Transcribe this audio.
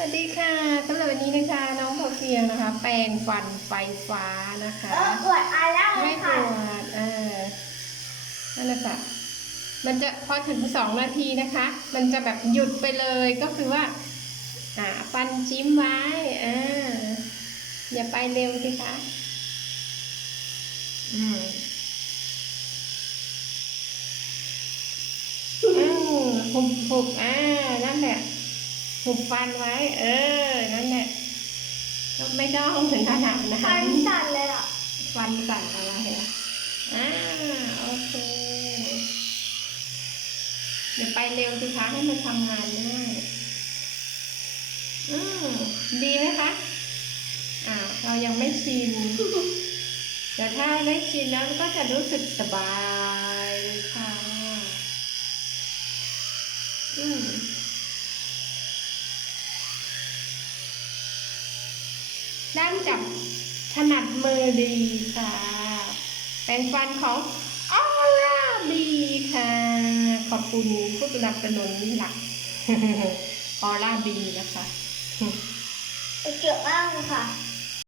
วัสดีค่ะสำหรับวันนี้นะคะ น้องพอเพียงนะคะ แปรงฟันไฟฟ้านะคะเออปวดอะไรแล้วไม่ปวดเออนั่นแหละค่ะมันจะพอถึงสองนาทีนะคะ มันจะแบบหยุดไปเลยก็คือว่า อ่า ฟันจิ้มไว้อ่าอย่าไปเร็วสิคะอืมอืมหุบหุบอ่านั่นแหละ หุบฟันไว้ เออ นั่นแหละไม่ต้องถึงขนาดนั้นฟันสั่นเลยอะ ฟันสั่นอะไรอะอ่าโอเค เดี๋ยวไปเร็วสิคะให้มันทำงานง่ายอืมดีไหมคะอ่าเรายังไม่ชินแต่ถ้าได้ชินแล้วก็จะรู้สึกสบายเลยค่ะ อืม ด้านจับถนัดมือดีค่ะ เป็นฟันของออร่าบีค่ะ ขอบคุณผู้สนับสนุนหลักออร่าบีนะคะเจ็บมากค่ะ